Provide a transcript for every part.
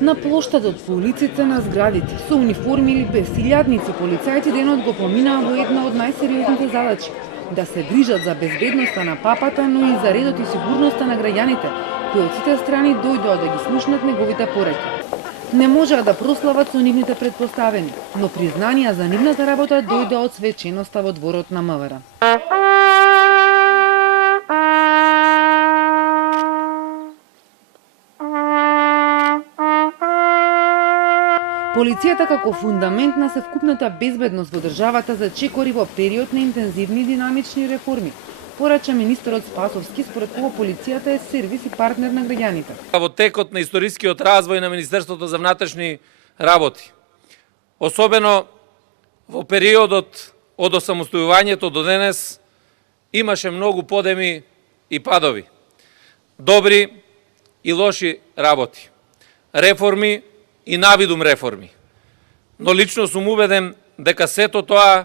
На плоштадот, по улиците на зградите, со униформи или без илјадници, полицајци денот го поминаа во една од најсериозните задачи – да се грижат за безбедноста на папата, но и за редот и сигурноста на граѓаните, кои од сите страни дојдоа да ги слушнат неговите пореки. Не можеа да прослават со нивните претпоставени, но признанија за нивната работа дојде од свеченоста во дворот на МВР. Полицијата како фундамент на севкупната безбедност во државата зачекори во период на интензивни и динамични реформи, порача министерот Спасовски, според кого полицијата е сервис и партнер на граѓаните. Во текот на историскиот развој на Министерството за внатрешни работи, особено во периодот од осамостојувањето до денес, имаше многу подеми и падови, добри и лоши работи, реформи и навидум реформи. Но лично сум убеден дека сето тоа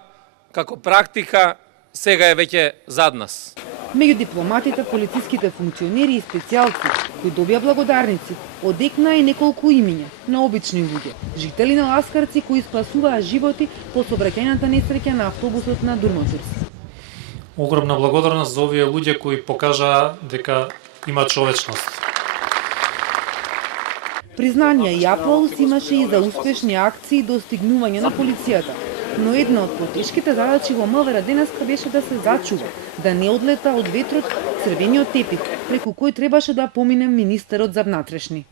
како практика сега е веќе зад нас. Меѓу дипломатите, полициските функционери и специјалци кои добија благодарници, одекна и неколку имиња на обични луѓе, жители на Ласкарци кои спасуваа животи по сообраќајната несреќа на автобусот на Durmožers. Огромна благодарност за овие луѓе кои покажаа дека има човечност. Признанија и аплауз имаше и за успешни акции и достигнување на полицијата, но една од потешките задачи во МВР денеска беше да се зачува, да не одлета од ветрот црвениот тепих, преку кој требаше да помине министерот за внатрешни.